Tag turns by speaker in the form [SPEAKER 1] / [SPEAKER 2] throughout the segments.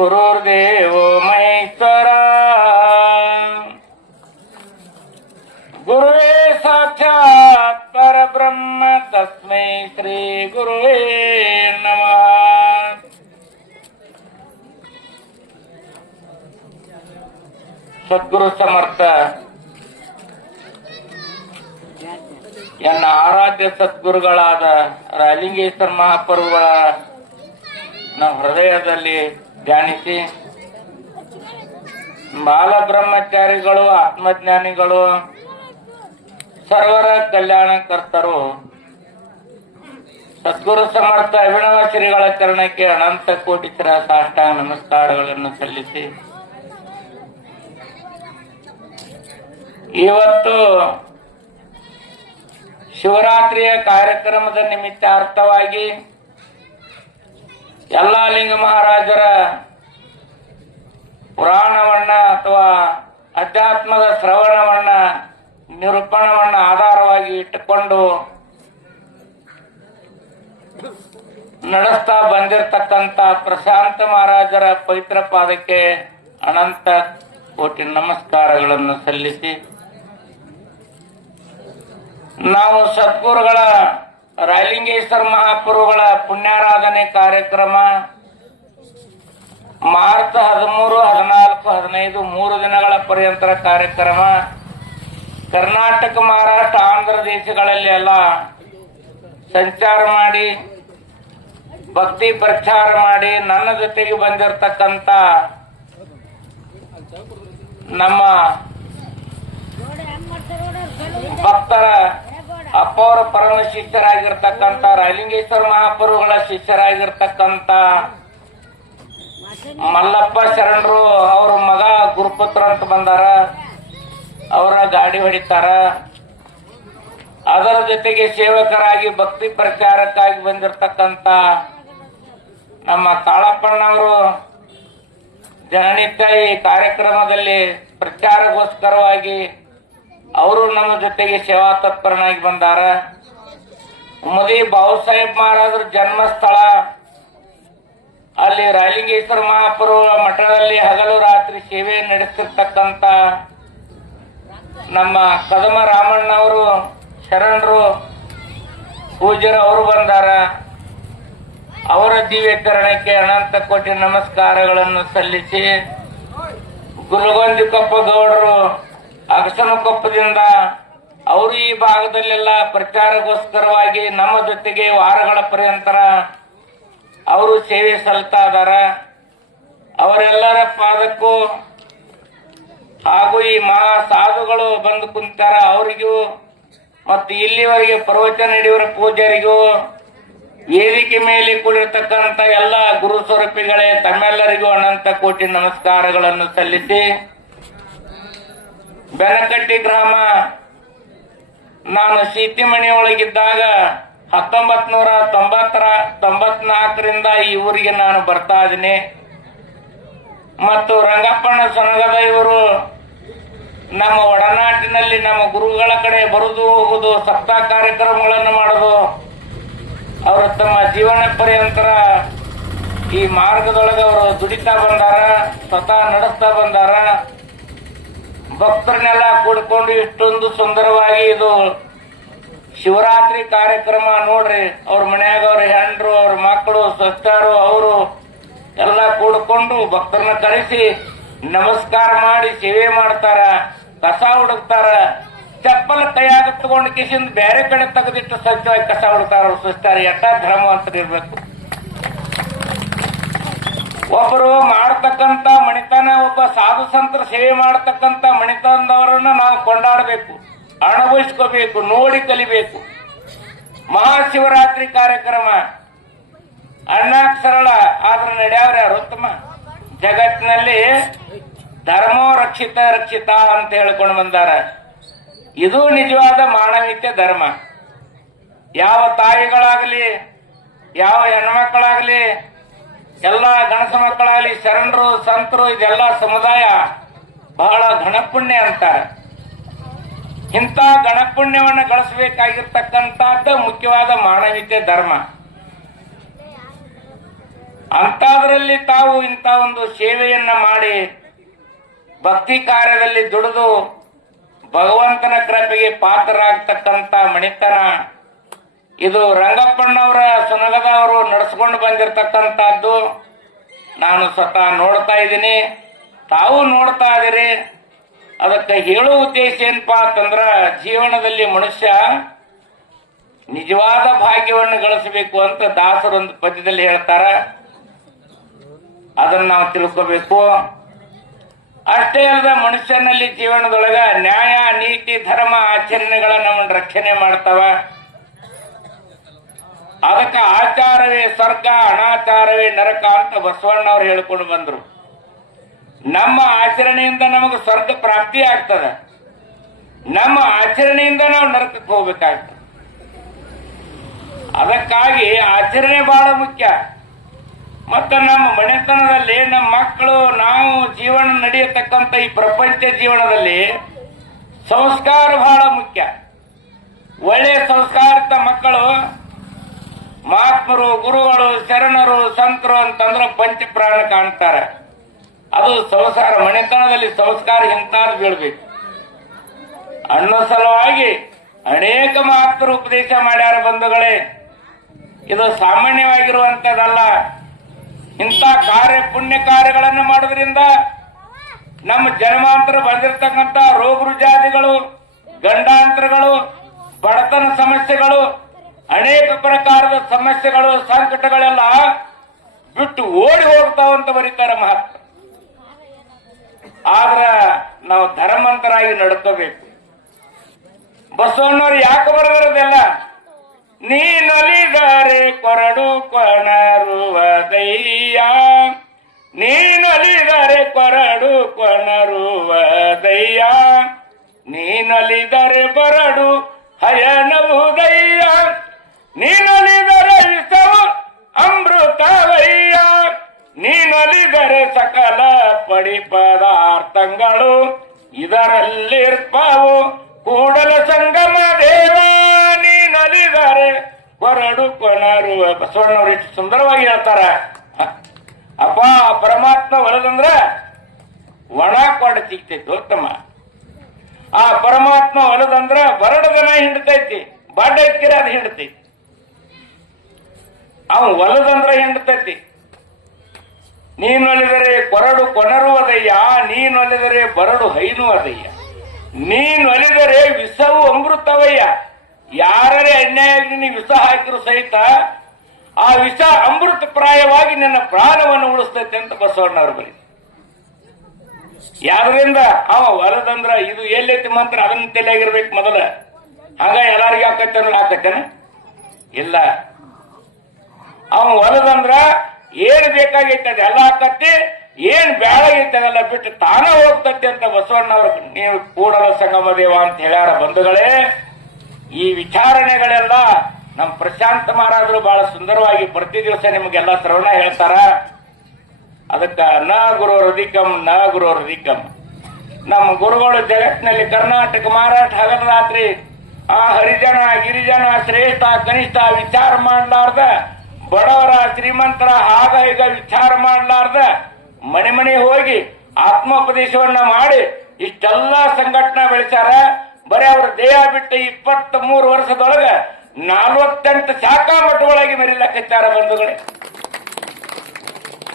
[SPEAKER 1] ಗುರುರ್ದೇವೋ ಮಹೇಶ್ವರ. ಗುರುವೇ ಸಾಕ್ಷಾತ್ ಪರಬ್ರಹ್ಮ, ತಸ್ಮೈ ಶ್ರೀ ಗುರುವೇ ನಮಃ. ಸದ್ಗುರು ಸಮರ್ಥ, ಎನ್ನ ಆರಾಧ್ಯ ಸದ್ಗುರುಗಳಾದ ರಾಲಿಂಗೇಶ್ವರ ಮಹಾಪ್ರಭುಗಳ ನಮ್ಮ ಹೃದಯದಲ್ಲಿ ಧ್ಯಾನಿಸಿ. ಬಾಲ ಬ್ರಹ್ಮಚಾರಿಗಳು ಆತ್ಮಜ್ಞಾನಿಗಳು, ಸರ್ವರ ಕಲ್ಯಾಣಕರ್ತರು, ಸದ್ಗುರು ಸಮರ್ಥ ಅಭಿನವ ಶ್ರೀಗಳ ಚರಣಕ್ಕೆ ಅನಂತ ಕೋಟಿ ಚರ ಸಾಷ್ಟಾಂಗ ನಮಸ್ಕಾರಗಳನ್ನು ಸಲ್ಲಿಸಿ. ಇವತ್ತು ಶಿವರಾತ್ರಿಯ ಕಾರ್ಯಕ್ರಮದ ನಿಮಿತ್ತಾರ್ಥವಾಗಿ ಎಲ್ಲ ಲಿಂಗ ಮಹಾರಾಜರ ಪುರಾಣವನ್ನ ಅಥವಾ ಅಧ್ಯಾತ್ಮದ ಶ್ರವಣವನ್ನ, ನಿರೂಪಣವನ್ನ ಆಧಾರವಾಗಿ ಇಟ್ಟುಕೊಂಡು ನಡೆಸ್ತಾ ಬಂದಿರತಕ್ಕಂತ ಪ್ರಶಾಂತ ಮಹಾರಾಜರ ಪವಿತ್ರ ಪಾದಕ್ಕೆ ಅನಂತ ಕೋಟಿ ನಮಸ್ಕಾರಗಳನ್ನು ಸಲ್ಲಿಸಿ, ನಾವು ಸದ್ಗುರುಗಳ ರಾಯಲಿಂಗೇಶ್ವರ ಮಹಾಪುರುಗಳ ಪುಣ್ಯಾರಾಧನೆ ಕಾರ್ಯಕ್ರಮ ಮಾರ್ಚ್ ಹದಿಮೂರು, ಹದಿನಾಲ್ಕು, ಹದಿನೈದು, ಮೂರು ದಿನಗಳ ಪರ್ಯಂತರ ಕಾರ್ಯಕ್ರಮ. ಕರ್ನಾಟಕ, ಮಹಾರಾಷ್ಟ್ರ, ಆಂಧ್ರ ದೇಶಗಳಲ್ಲಿ ಎಲ್ಲ ಸಂಚಾರ ಮಾಡಿ, ಭಕ್ತಿ ಪ್ರಚಾರ ಮಾಡಿ ನನ್ನ ಜೊತೆಗೆ ಬಂದಿರತಕ್ಕಂತ ನಮ್ಮ ಭಕ್ತರ ಅಪ್ಪವರ ಪರಮ ಶಿಷ್ಯರಾಗಿರ್ತಕ್ಕಂಥ ರಾಯಲಿಂಗೇಶ್ವರ ಮಹಾಪುರುಗಳ ಶಿಷ್ಯರಾಗಿರ್ತಕ್ಕಂಥ ಮಲ್ಲಪ್ಪ ಶರಣರು ಅವ್ರ ಮಗ ಗುರುಪುತ್ರ ಅಂತ ಬಂದಾರ. ಅವರ ಗಾಡಿ ಹೊಡಿತಾರ. ಅದರ ಜೊತೆಗೆ ಸೇವಕರಾಗಿ ಭಕ್ತಿ ಪ್ರಚಾರಕ್ಕಾಗಿ ಬಂದಿರತಕ್ಕಂತ ನಮ್ಮ ತಾಳಪ್ಪಣ್ಣವರು ಜನನಿತ್ಯ ಈ ಕಾರ್ಯಕ್ರಮದಲ್ಲಿ ಪ್ರಚಾರಗೋಸ್ಕರವಾಗಿ ಅವರು ನಮ್ಮ ಜೊತೆಗೆ ಸೇವಾ ತತ್ಪರನಾಗಿ ಬಂದಾರ. ಮದಿ ಬಾಬು ಸಾಹೇಬ್ ಮಹಾರಾಜರ ಜನ್ಮಸ್ಥಳ. ಅಲ್ಲಿ ರಾಯಲಿಂಗೇಶ್ವರ ಮಹಾಪುರ ಮಠದಲ್ಲಿ ಹಗಲು ರಾತ್ರಿ ಸೇವೆ ನಡೆಸಿರ್ತಕ್ಕಂಥ ನಮ್ಮ ಕದಮ ರಾಮಣ್ಣವರು, ಶರಣರು, ಪೂಜ್ಯರು ಅವರು ಬಂದಾರ. ಅವರ ದಿವ್ಯಕರಣಕ್ಕೆ ಅನಂತ ಕೋಟಿ ನಮಸ್ಕಾರಗಳನ್ನು ಸಲ್ಲಿಸಿ ಗುರುಗೊಂದಿಕೊಪ್ಪ ಗೌಡರು ಅಗಸನಕೊಪ್ಪದಿಂದ ಅವರು ಈ ಭಾಗದಲ್ಲೆಲ್ಲ ಪ್ರಚಾರಗೋಸ್ಕರವಾಗಿ ನಮ್ಮ ಜೊತೆಗೆ ವಾರಗಳ ಪರ್ಯಂತರ ಅವರು ಸೇವೆ ಸಲ್ತಾ ಇದಾರ ಅವರೆಲ್ಲರ ಪಾದಕ್ಕೂ ಹಾಗೂ ಈ ಮಹಾ ಸಾಧುಗಳು ಬಂದು ಕುಂತಾರ ಅವರಿಗೂ ಮತ್ತು ಇಲ್ಲಿವರೆಗೆ ಪ್ರವಚನ ನೀಡಿವರ ಪೂಜಾರಿಗೂ ವೇದಿಕೆ ಮೇಲೆ ಕುಳಿರ್ತಕ್ಕಂಥ ಎಲ್ಲ ಗುರು ಸ್ವರೂಪಿಗಳೇ ತಮ್ಮೆಲ್ಲರಿಗೂ ಅನಂತ ಕೋಟಿ ನಮಸ್ಕಾರಗಳನ್ನು ಸಲ್ಲಿಸಿ ಬೆನಕಟ್ಟಿ ಗ್ರಾಮ. ನಾನು ಸೀತಿ ಒಳಗಿದ್ದಾಗ ಹತ್ತೊಂಬತ್ ನೂರ ತೊಂಬತ್ತರ, ತೊಂಬತ್ನಾಲ್ಕರಿಂದ ಈ ಊರಿಗೆ ನಾನು ಬರ್ತಾ ಇದ್ದೀನಿ. ಮತ್ತು ರಂಗಪ್ಪನ ಸನಗದ ಇವರು ನಮ್ಮ ಒಡನಾಟಿನಲ್ಲಿ ನಮ್ಮ ಗುರುಗಳ ಕಡೆ ಬರುದು ಹೋಗುದು ಸಪ್ತಾಹ ಕಾರ್ಯಕ್ರಮಗಳನ್ನು ಮಾಡೋದು. ಅವರು ತಮ್ಮ ಜೀವನ ಪರ್ಯಂತರ ಈ ಮಾರ್ಗದೊಳಗೆ ಅವರು ದುಡಿತಾ ಬಂದಾರ, ಸ್ವತಃ ನಡೆಸ್ತಾ ಬಂದಾರ. ಭಕ್ತರನ್ನೆಲ್ಲ ಕೂಡ್ಕೊಂಡು ಇಷ್ಟೊಂದು ಸುಂದರವಾಗಿ ಇದು ಶಿವರಾತ್ರಿ ಕಾರ್ಯಕ್ರಮ ನೋಡ್ರಿ. ಅವ್ರ ಮನ್ಯಾಗ ಅವ್ರ ಹೆಂಡ್ರು, ಅವ್ರ ಮಕ್ಕಳು, ಸಸ್ತಾರು, ಅವರು ಎಲ್ಲ ಕೂಡ್ಕೊಂಡು ಭಕ್ತರನ್ನ ಕರೆಸಿ ನಮಸ್ಕಾರ ಮಾಡಿ ಸೇವೆ ಮಾಡ್ತಾರ, ಕಸ ಹುಡುಕ್ತಾರ. ಚಪ್ಪಲ ಕೈಯಾಗ ತಗೊಂಡು ಕಿಸಿಂದ ಬೇರೆ ಕಡೆ ತೆಗೆದಿಟ್ಟು ಸ್ವಚ್ಛವಾಗಿ ಕಸ ಹುಡುಕ್ತಾರ ಅವ್ರು ಎಟ್ಟ ಧರ್ಮವಂತರಿರ್ಬೇಕು ಒಬ್ಬರು ಮಾಡತಕ್ಕಂತ ಮಣಿತನ, ಒಬ್ಬ ಸಾಧು ಸಂತರ ಸೇವೆ ಮಾಡತಕ್ಕಂತ ಮಣಿತನದವರನ್ನ ನಾವು ಕೊಂಡಾಡಬೇಕು ಅನುಭವಿಸ್ಕೋಬೇಕು ನೋಡಿ ಕಲಿಬೇಕು. ಮಹಾಶಿವರಾತ್ರಿ ಕಾರ್ಯಕ್ರಮ. ಅಣ್ಣಾಕ್ ಸರಳ, ಆದ್ರೆ ನಡೆಯವ್ರ ಯಾರು ಉತ್ತಮ? ಜಗತ್ತಿನಲ್ಲಿ ಧರ್ಮೋ ರಕ್ಷಿತ ರಕ್ಷಿತ ಅಂತ ಹೇಳ್ಕೊಂಡು ಬಂದಾರ. ಇದು ನಿಜವಾದ ಮಾನವೀಯತೆ, ಧರ್ಮ. ಯಾವ ತಾಯಿಗಳಾಗಲಿ, ಯಾವ ಹೆಣ್ಮಕ್ಕಳಾಗಲಿ ಎಲ್ಲ ಗಣಸ ಮಕ್ಕಳಾಗಲಿ, ಶರಣರು, ಸಂತರು, ಇದೆಲ್ಲ ಸಮುದಾಯ ಬಹಳ ಗಣಪುಣ್ಯ ಅಂತಾರೆ ಇಂಥ ಗಣಪುಣ್ಯವನ್ನು ಗಳಿಸಬೇಕಾಗಿರ್ತಕ್ಕಂಥದ್ದು ಮುಖ್ಯವಾದ ಮಾನವೀಯತೆ ಧರ್ಮ. ಅಂಥದ್ರಲ್ಲಿ ತಾವು ಇಂಥ ಒಂದು ಸೇವೆಯನ್ನ ಮಾಡಿ ಭಕ್ತಿ ಕಾರ್ಯದಲ್ಲಿ ದುಡಿದು ಭಗವಂತನ ಕೃಪೆಗೆ ಪಾತ್ರರಾಗ್ತಕ್ಕಂಥ ಮಣಿತನ ಇದು ರಂಗಪ್ಪಣ್ಣವರ ಸುನಗದ ಅವರು ನಡೆಸ್ಕೊಂಡು ಬಂದಿರತಕ್ಕಂಥದ್ದು. ನಾನು ಸ್ವತಃ ನೋಡ್ತಾ ಇದ್ದೀನಿ. ತಾವು ನೋಡ್ತಾ ಇದ್ದೀರಿ. ಅದಕ್ಕೆ ಹೇಳುವ ಉದ್ದೇಶ ಏನಪ್ಪ ಅಂತಂದ್ರ, ಜೀವನದಲ್ಲಿ ಮನುಷ್ಯ ನಿಜವಾದ ಭಾಗ್ಯವನ್ನು ಗಳಿಸಬೇಕು ಅಂತ ದಾಸರೊಂದು ಪದ್ಯದಲ್ಲಿ ಹೇಳ್ತಾರ. ಅದನ್ನ ನಾವು ತಿಳ್ಕೋಬೇಕು. ಅಷ್ಟೇ ಅಲ್ಲದ ಮನುಷ್ಯನಲ್ಲಿ ಜೀವನದೊಳಗ ನ್ಯಾಯ, ನೀತಿ, ಧರ್ಮ ಆಚರಣೆಗಳ ರಕ್ಷಣೆ ಮಾಡ್ತಾವ. ಅದಕ್ಕೆ ಆಚಾರವೇ ಸ್ವರ್ಗ, ಅನಾಚಾರವೇ ನರಕ ಅಂತ ಬಸವಣ್ಣವ್ರು ಹೇಳ್ಕೊಂಡು ಬಂದ್ರು. ನಮ್ಮ ಆಚರಣೆಯಿಂದ ನಮಗೆ ಸ್ವರ್ಗ ಪ್ರಾಪ್ತಿ ಆಗ್ತದೆ. ನಮ್ಮ ಆಚರಣೆಯಿಂದ ನಾವು ನರಕಕ್ಕೆ ಹೋಗ್ಬೇಕಾಗ್ತದೆ. ಅದಕ್ಕಾಗಿ ಆಚರಣೆ ಬಹಳ ಮುಖ್ಯ. ಮತ್ತು ನಮ್ಮ ಮನೆತನದಲ್ಲಿ ನಮ್ಮ ಮಕ್ಕಳು, ನಾವು ಜೀವನ ನಡೆಯತಕ್ಕಂಥ ಈ ಪ್ರಪಂಚ ಜೀವನದಲ್ಲಿ ಸಂಸ್ಕಾರ ಬಹಳ ಮುಖ್ಯ. ಒಳ್ಳೆಯ ಸಂಸ್ಕಾರಿತ ಮಕ್ಕಳು ಮಹಾತ್ಮರು, ಗುರುಗಳು, ಶರಣರು, ಸಂತರು ಅಂತಂದ್ರೆ ಪಂಚ ಪ್ರಾಣ ಕಾಣ್ತಾರೆ. ಅದು ಸಂಸಾರ ಮನೆತನದಲ್ಲಿ ಸಂಸ್ಕಾರ ಹಿಂತಾದ್ ಬೀಳ್ಬೇಕು ಅನ್ನೋ ಸಲುವಾಗಿ ಅನೇಕ ಮಹಾತ್ಮರು ಉಪದೇಶ ಮಾಡ್ಯಾರ ಬಂಧುಗಳೇ. ಇದು ಸಾಮಾನ್ಯವಾಗಿರುವಂತದಲ್ಲ ಇಂಥ ಕಾರ್ಯ, ಪುಣ್ಯ ಕಾರ್ಯಗಳನ್ನು ಮಾಡೋದ್ರಿಂದ ನಮ್ಮ ಜನ್ಮಾಂತರ ಬಂದಿರತಕ್ಕಂಥ ರೋಗ ರುಜಾದಿಗಳು ಗಂಡಾಂತರಗಳು, ಬಡತನ ಸಮಸ್ಯೆಗಳು ಅನೇಕ ಪ್ರಕಾರದ ಸಮಸ್ಯೆಗಳು, ಸಂಕಟಗಳೆಲ್ಲ ಬಿಟ್ಟು ಓಡಿ ಹೋಗ್ತಾವಂತ ಬರೀತಾರೆ ಮಹಾತ್ಮ. ಆದ್ರ ನಾವು ಧರ್ಮಂತರಾಗಿ ನಡ್ಕೋಬೇಕು. ಬಸವಣ್ಣವ್ರು ಯಾಕೆ ಬರೆದಿರೋದೆಲ್ಲ? ನೀನಲಿದಾರೆ ಕೊರಡು ಕೊಣರುವದಯ್ಯ ನೀನೊಲಿದರೆ ಕೊರಡು ಕೊಣರುವ ದೈಯ. ನೀನಲಿದಾರೆ ಬರಡು ಹಯನವುದಯ್ಯ ನೀನೊಲಿದರೆ ವಿಷವು ಅಮೃತವಯ್ಯ. ನೀನೊಲಿದರೆ ಸಕಲ ಪಡಿ ಪದಾರ್ಥಗಳು ಇದರಲ್ಲಿರ್ಪವು. ಕೂಡಲ ಸಂಗಮ ದೇವ, ನೀನಲಿದರೆ ಹೊರಡು ಕೊನರು ಬಸವಣ್ಣವ್ರು ಇಷ್ಟು ಸುಂದರವಾಗಿ ಹೇಳ್ತಾರ. ಅಪ್ಪ, ಪರಮಾತ್ಮ ಹೊರದಂದ್ರ ಒಣ ಕೊಡ ಸಿಗ್ತೈತಿ ಉತ್ತಮ. ಆ ಪರಮಾತ್ಮ ಹೊಲದಂದ್ರ ಬರಡದನ ಹಿಂಡ್ತೈತಿ, ಬಡ್ಡ ಇಕ್ಕಿರ ಅದು ಹಿಂಡ್ತೈತಿ. ಅವ ಒಲದಂದ್ರ ಹಿಂಡ್ತೈತಿ. ನೀನೊಲಿದರೆ ಕೊರಡು ಕೊನರುವುದಯ್ಯ ನೀನೊಲಿದರೆ ಬರಡು ಹೈನು ಹೈನುವುದಯ್ಯ ನೀನೊಲಿದರೆ ವಿಷವು ಅಮೃತವಯ್ಯ. ಯಾರೇ ಅನ್ಯಾಯವಾಗಿ ನೀ ವಿಷ ಹಾಕಿರು ಸಹಿತ, ಆ ವಿಷ ಅಮೃತ ಪ್ರಾಯವಾಗಿ ನಿನ್ನ ಪ್ರಾಣವನ್ನು ಉಳಿಸ್ತೈತೆ ಅಂತ ಬಸವಣ್ಣವ್ರು ಬರೀ. ಯಾವ್ದ್ರಿಂದ? ಅವ ಹೊಲದಂದ್ರ ಇದು ಎಲ್ಲೈತಿ ಮಂತ್ರ, ಅದನ್ನ ತಲೆಯಾಗಿರ್ಬೇಕು ಮೊದಲ. ಹಂಗ ಎಲ್ಲಾರಿಗೆ ಹಾಕತ್ತೆ ಅಂದ್ರೆ ಹಾಕತ್ತೇನ ಇಲ್ಲ. ಅವ ಹೊಲದಂದ್ರ ಏನ್ ಬೇಕಾಗಿತ್ತದೆ ಎಲ್ಲ ಹಾಕತ್ತಿ, ಏನ್ ಬ್ಯಾಳಗೈತೆ ಬಿಟ್ಟು ತಾನೇ ಹೋಗ್ತತಿ ಅಂತ ಬಸವಣ್ಣವ್ರ ನೀವು ಕೂಡಲ ಸಂಗಮ ದೇವ ಅಂತ ಹೇಳ್ಯಾರ ಬಂಧುಗಳೇ. ಈ ವಿಚಾರಣೆಗಳೆಲ್ಲ ನಮ್ಮ ಪ್ರಶಾಂತ ಮಹಾರಾಜರು ಬಹಳ ಸುಂದರವಾಗಿ ಪ್ರತಿ ದಿವಸ ನಿಮಗೆಲ್ಲ ಶ್ರವಣ ಹೇಳ್ತಾರ. ಅದಕ್ಕ ನ ಗುರು ಹೃದಿಕಂ, ನ ಗುರು ಹೃದಿಕಂ. ನಮ್ಮ ಗುರುಗಳು ಜಗತ್ತಿನಲ್ಲಿ ಕರ್ನಾಟಕ, ಮಹಾರಾಷ್ಟ್ರ ಹಗಲ ರಾತ್ರಿ ಆ ಹರಿಜನ, ಗಿರಿಜನ, ಶ್ರೇಷ್ಠ, ಕನಿಷ್ಠ ವಿಚಾರ ಮಾಡಲಾರ್ದ ಬಡವರ ಶ್ರೀಮಂತರ ಆಗ ಈಗ ವಿಚಾರ ಮಾಡಲಾರ್ದ ಮನೆ ಮನೆ ಹೋಗಿ ಆತ್ಮೋಪದೇಶವನ್ನ ಮಾಡಿ ಇಷ್ಟೆಲ್ಲ ಸಂಘಟನೆ ಬೆಳೆಸ್ಯಾರ ಬರೀ ಅವ್ರ ದೇಹ ಬಿಟ್ಟು ಇಪ್ಪತ್ತ್ ಮೂರು ವರ್ಷದೊಳಗ ನಲವತ್ತೆಂಟು ಶಾಖಾ ಮಠಗಳಾಗಿ ಮೆರಿಲಕ್ಕಿದ್ದಾರೆ ಬಂಧುಗಳೇ.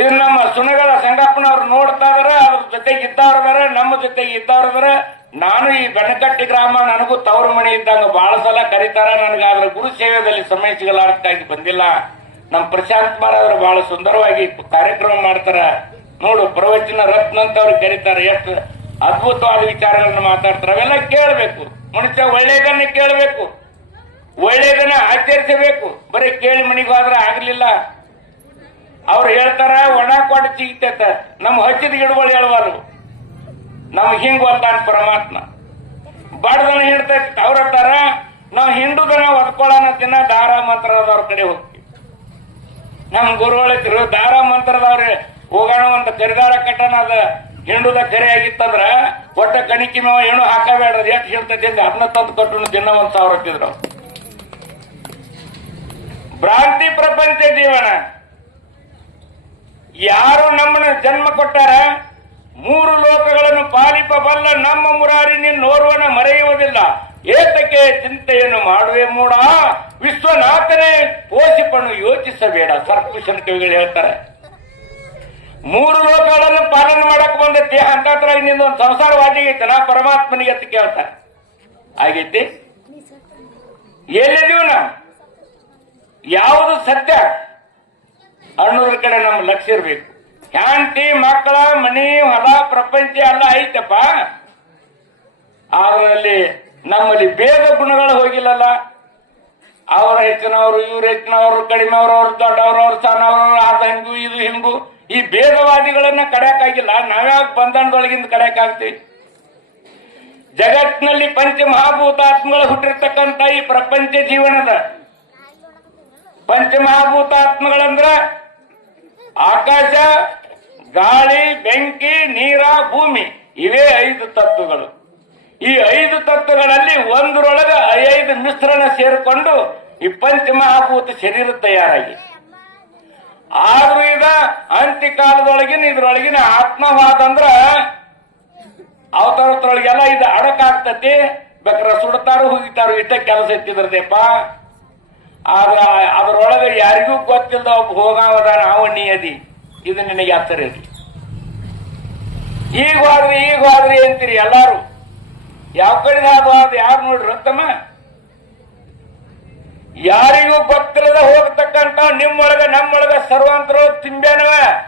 [SPEAKER 1] ಇದು ನಮ್ಮ ಸುನಗಳ ಸಂಗಪ್ಪನವ್ರು ನೋಡ್ತಾ ಇದಾರೆ ಅದ್ರ ಜೊತೆಗೆ ಇದ್ದವ್ರ ಇದಾರೆ, ನಮ್ಮ ಜೊತೆಗೆ ಇದ್ದವ್ರ ಇದಾರೆ. ನಾನು ಈ ಬೆನಕಟ್ಟಿ ಗ್ರಾಮ ನನಗೂ ತವರು ಮನೆ ಇದ್ದಂಗ ಬಹಳ ಸಲ ಕರೀತಾರ. ನನಗೆ ಅದ್ರ ಗುರು ಸೇವೆಯಲ್ಲಿ ಸಮಯ ಸಿಗಲಾರ್ದಕ್ಕಾಗಿ ಬಂದಿಲ್ಲ. ನಮ್ಮ ಪ್ರಶಾಂತ್ ಮಹಾರಾಜರು ಬಹಳ ಸುಂದರವಾಗಿ ಕಾರ್ಯಕ್ರಮ ಮಾಡ್ತಾರ. ನೋಡು, ಪ್ರವಚನ ರತ್ನ ಅಂತ ಅವ್ರು ಕರೀತಾರೆ. ಎಷ್ಟು ಅದ್ಭುತವಾದ ವಿಚಾರಗಳನ್ನ ಮಾತಾಡ್ತಾರೆ. ಅವೆಲ್ಲ ಕೇಳಬೇಕು. ಮನುಷ್ಯ ಒಳ್ಳೇದನ್ನ ಕೇಳಬೇಕು. ಒಳ್ಳೆಯದನ್ನ ಆಚರಿಸಬೇಕು. ಬರೀ ಕೇಳಿ ಮನೆಗೆ ಹೋದ್ರೆ ಆಗ್ಲಿಲ್ಲ. ಅವ್ರು ಹೇಳ್ತಾರ, ಒಣ ಕೊಟ್ಟು ಸಿಗ್ತೈತ ನಮ್ಮ ಹಚ್ಚಿದ ಗಿಡಗಳು ಹೇಳುವರು ನಮ್ಗೆ ಹಿಂಗ್ ಒದ್ದಾನ ಪರಮಾತ್ಮ. ಬಡದನ ಹಿಡ್ತೈತಿ ಅವ್ರ ಹತ್ತಾರ ನಾವು ಹಿಂಡುದನ ಒದ್ಕೊಳ್ಳೋಣ, ದಿನ ದಾರ ಮಂತ್ರದವ್ರ ಕಡೆ ಹೋಗ್ತೀವಿ ನಮ್ ಗುರುಗಳಿದ್ರು ದಾರ ಮಂತ್ರದವ್ರೆ. ಹೋಗೋಣ ಒಂದು ಕರಿದಾರ ಕಟ್ಟಣ ಅದ. ಹೆಣ್ಣುದ ಕರೆ ಆಗಿತ್ತಂದ್ರ ಒಟ್ಟ ಕಣಿಕಿ ಮೇವ ಏನು ಹಾಕಬೇಡ ಎಷ್ಟು ಹೇಳ್ತೈತಿ ಅದನ್ನ ತಂದು ಕೊಟ್ಟು ದಿನ ಒಂದ್ ಸಾವಿರ ಹಾಕಿದ್ರು. ಭ್ರಾಂತಿ ಪ್ರಪಂಚ ಜೀವನ ಯಾರು ನಮ್ಮನ್ನ ಜನ್ಮ ಕೊಟ್ಟಾರ? ಮೂರು ಲೋಕಗಳನ್ನು ಪಾಲಿಪಬಲ್ಲ ನಮ್ಮ ಮುರಾರಿ ನಿನ್ನೋರ್ವನ ಮರೆಯುವುದಿಲ್ಲ. ಏತಕ್ಕೆ ಚಿಂತೆಯನ್ನು ಮಾಡುವೆ ಮೂಡ? ವಿಶ್ವನಾಥನೇ ಪೋಷಿಪನ್ನು ಯೋಚಿಸಬೇಡ. ಸರ್ಕುಶನ್ ಕವಿಗಳು ಹೇಳ್ತಾರೆ. ಮೂರು ಲೋಕಗಳನ್ನು ಪಾಲನೆ ಮಾಡಕ್ ಬಂದೈತಿ ಅಂತತ್ರ ಇನ್ನೊಂದು ಒಂದು ಸಂಸಾರವಾದಿ ಐತೆ. ನಾ ಪರಮಾತ್ಮನಿಗೆ ಅಂತ ಕೇಳ್ತಾರೆ. ಆಗೈತಿ ಎಲ್ಲಿದೀವ ನಾ ಯಾವುದು ಸತ್ಯ? ಅನ್ನೋದ್ರ ಕಡೆ ನಮ್ಮ ಲಕ್ಷ್ಯ ಇರ್ಬೇಕು. ಶಾಂತಿ ಮಕ್ಕಳ, ಮನಿ, ಹೊಲ, ಪ್ರಪಂಚ ಎಲ್ಲ ಐತಪ್ಪ. ಅದರಲ್ಲಿ ನಮ್ಮಲ್ಲಿ ಬೇಗ ಗುಣಗಳು ಹೋಗಿಲ್ಲಲ್ಲ. ಅವ್ರ ಹೆಚ್ಚಿನವರು, ಇವ್ರ ಹೆಚ್ಚಿನವರು ಕಡಿಮೆ ಅವರು ದೊಡ್ಡವರು ಅವ್ರು ಸಣ್ಣವರು ಅದು ಹಿಂಗು, ಇದು ಹಿಂಗು, ಈ ಭೇದವಾದಿಗಳನ್ನ ಕಡೆಯಕ್ಕಾಗಿಲ್ಲ ನಾವ್ಯಾವ ಬಂಧನದೊಳಗಿಂದ ಕಡೆಯಕ್ಕಾಗ್ತೀವಿ ಜಗತ್ತಿನಲ್ಲಿ ಪಂಚಮಹಾಭೂತಾತ್ಮಗಳು ಹುಟ್ಟಿರ್ತಕ್ಕಂಥ ಈ ಪ್ರಪಂಚ ಜೀವನದ ಪಂಚಮಹಾಭೂತಾತ್ಮಗಳಂದ್ರ ಆಕಾಶ, ಗಾಳಿ, ಬೆಂಕಿ, ನೀರ, ಭೂಮಿ. ಇವೇ ಐದು ತತ್ವಗಳು. ಈ ಐದು ತತ್ವಗಳಲ್ಲಿ ಒಂದರೊಳಗ ಐದು ಮಿಶ್ರಣ ಸೇರಿಕೊಂಡು ಈ ಪಂಚಮಹಾಭೂತ ಶರೀರ ತಯಾರಾಗಿ. ಆದ್ರೂ ಈಗ ಅಂತ್ಯಕಾಲದೊಳಗಿನ ಇದ್ರೊಳಗಿನ ಆತ್ಮವಾದ ಅಂದ್ರ ಅವತಾರದೊಳಗೆಲ್ಲ ಇದು ಅಡಕಾಗ್ತತಿ. ಬೇಕಾದ್ರೆ ಸುಡ್ತಾರು ಹೋಗಿತಾರು ಇಟ್ಟ ಕೆಲಸ ಇತ್ತಿದ್ರದೇಪ. ಆಗ ಅದರೊಳಗೆ ಯಾರಿಗೂ ಗೊತ್ತಿಲ್ಲದ ಒಬ್ಬ ಹೋಗಾವದ ಅವಣ್ಣಿ ಇದು ನಿನಗೆ ಹತ್ತಿರ ಈಗ ಹೋದ್ರಿ ಈಗ ಹೋದ್ರಿ ಅಂತೀರಿ ಎಲ್ಲಾರು. ಯಾವ ಕಡೆ ಅದು ಯಾರು ನೋಡ್ರಿ ರತ್ತಮ್ಮ ಯಾರಿಗೂ ಗೊತ್ತಿಲ್ಲದ ಹೋಗ್ತಕ್ಕಂಥ ನಿಮ್ಮೊಳಗ ನಮ್ಮೊಳಗ ಸರ್ವಾಂತರ ತಿಂಬೇನವ